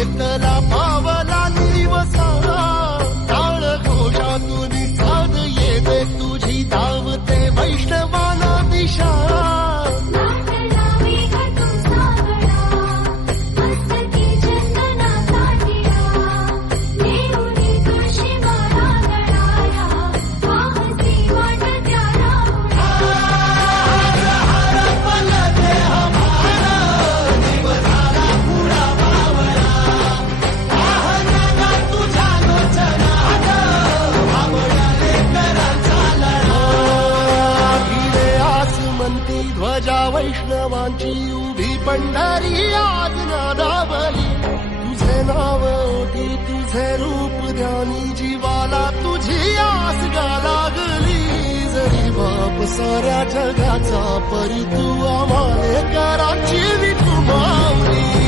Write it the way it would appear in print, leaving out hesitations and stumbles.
घेतला पावला दिवसा टाळ घोषातून साध येते तुझी धावते वैष्णवाला दिशा ध्वजा वैष्णवांची उभी पंढरी आज नादावली तुझे नाव ओटी तुझे रूप ध्यानी जीवाला तुझी आस गा लागली जरी बाप साऱ्या जगाचा परी तू आम्हाले कराची विठू माऊली